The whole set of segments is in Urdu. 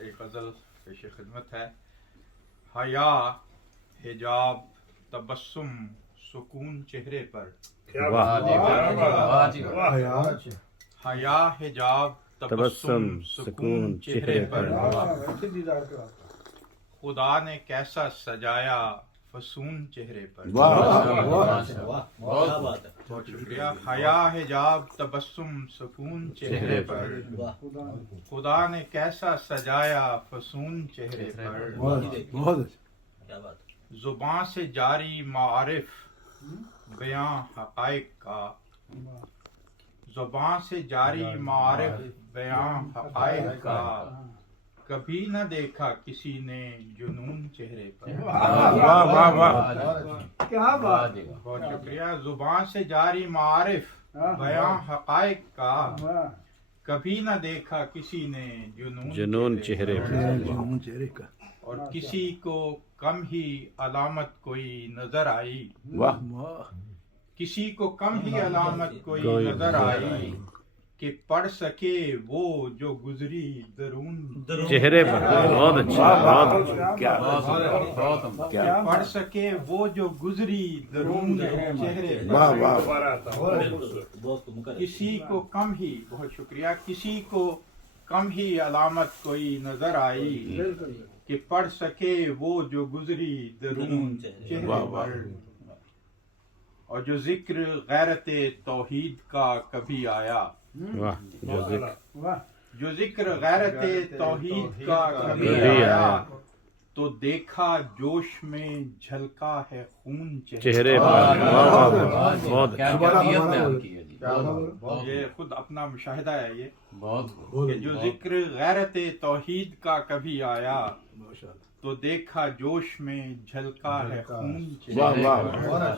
ایک غزل پیش خدمت ہے. حیا حجاب تبسم سکون چہرے پر. حیا حجاب تبسم سکون چہرے پر. خدا نے کیسا سجایا فسون چہرے پر. بہت شکریہ. حیا حجاب تبسم سکون چہرے پر. خدا نے کیسا سجایا فسون چہرے پر. زباں سے جاری معارف بیاں حقائق کا. زباں سے جاری معارف بیاں حقائق کا. کبھی نہ دیکھا کسی نے جنون چہرے پر. بہت شکریہ. زباں سے جاری معارف بیاں حقائق کا. کبھی نہ دیکھا کسی نے جنون چہرے پر. اور کسی کو کم ہی علامت کوئی نظر آئی. کسی کو کم ہی علامت کوئی نظر آئی کہ پڑھ سکے وہ جو گزری درون چہرے پر. بہت اچھا. پڑھ سکے وہ جو گزری درون چہرے پر. کسی کو کم ہی. بہت شکریہ. کسی کو کم ہی علامت کوئی نظر آئی کہ پڑھ سکے وہ جو گزری درون چہرے پر. اور جو ذکر غیرت توحید کا کبھی آیا. جو ذکر غیرت توحید کا کبھی آیا تو دیکھا جوش میں جھلکا ہے خون چہرے پر. یہ خود اپنا مشاہدہ ہے. یہ کہ جو ذکر غیرت توحید کا کبھی آیا تو دیکھا جوش میں جھلکا ہے خون چہرے پر.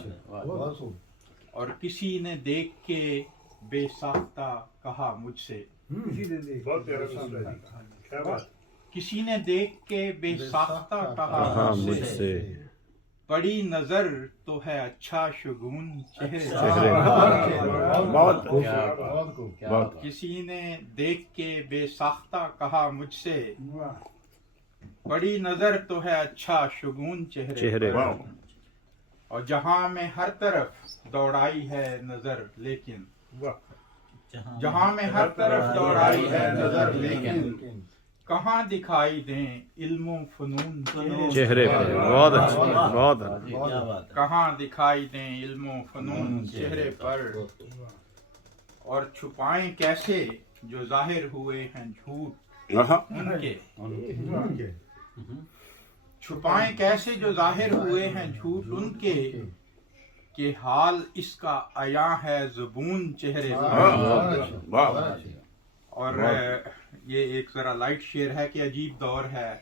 اور کسی نے دیکھ کے بے ساختہ کہا مجھ سے. کسی نے دیکھ کے بے ساختہ کہا مجھ سے. پڑی نظر تو ہے اچھا شگون چہرے پر. کسی نے دیکھ کے بے ساختہ کہا مجھ سے. بڑی نظر تو ہے اچھا شگون چہرے پر. اور جہاں میں ہر طرف دوڑائی ہے نظر لیکن. جہاں میں ہر طرف دوڑائی ہے نظر لیکن کہاں دکھائی دیں علم و فنون چہرے پر. بہت اچھا. کہاں دکھائی دیں علم و فنون چہرے پر. اور چھپائیں کیسے جو ظاہر ہوئے ہیں جھوٹ ان کے. چھپائیں کیسے جو ظاہر ہوئے ہیں جھوٹ ان کے کہ حال اس کا عیاں ہے زبون چہرے پر. اور یہ ایک ذرا لائٹ شعر ہے کہ عجیب دور ہے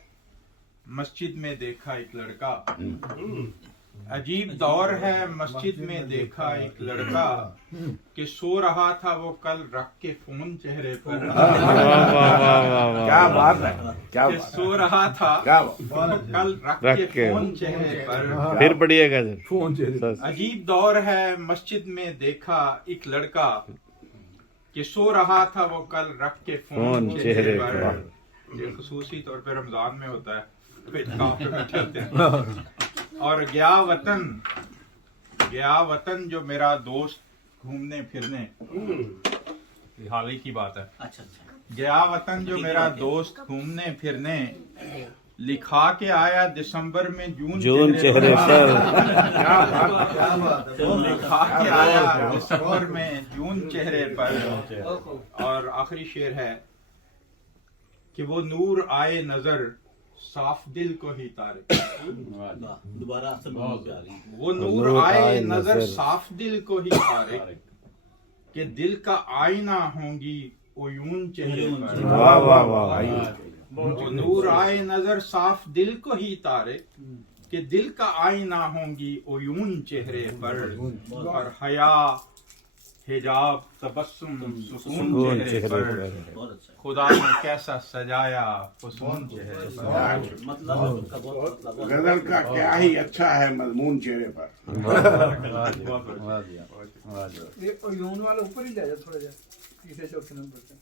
مسجد میں دیکھا ایک لڑکا. عجیب دور ہے مسجد میں دیکھا ایک لڑکا کہ سو رہا تھا وہ کل رکھ کے فون چہرے پر. کیا بات ہے. کہ سو رہا تھا کل رکھ کے فون چہرے پر. پھر پڑھیے گا. عجیب دور ہے مسجد میں دیکھا ایک لڑکا کہ سو رہا تھا وہ کل رکھ کے فون چہرے پر. یہ خصوصی طور پہ رمضان میں ہوتا ہے. اور گیا وطن جو میرا دوست گھومنے پھرنے. حال ہی کی بات ہے. گیا وطن جو میرا دوست گھومنے پھرنے لکھا کے آیا دسمبر میں جون چہرے پر. لکھا کے آیا دسمبر میں جون چہرے پر. اور آخری شعر ہے کہ وہ نور آئے نظر صاف دل کو ہی تارے. وہ نور آئے نظر صاف دل کو ہی تارے کہ دل کا آئینہ ہوں گی عیون چہرے پر. وہ نور آئے نظر صاف دل کو ہی تارے کہ دل کا آئینہ ہوں گی عیون چہرے پر. اور حیا حجاب تبسم سکون چہرے پر. خدا نے کیسا سجایا فسون چہرے پر. غزل کا کیا ہی اچھا ہے مضمون چہرے پر. یہ عیون والا اوپر ہی لے جا تھوڑا جا تیسرے چوتھے نمبر پہ.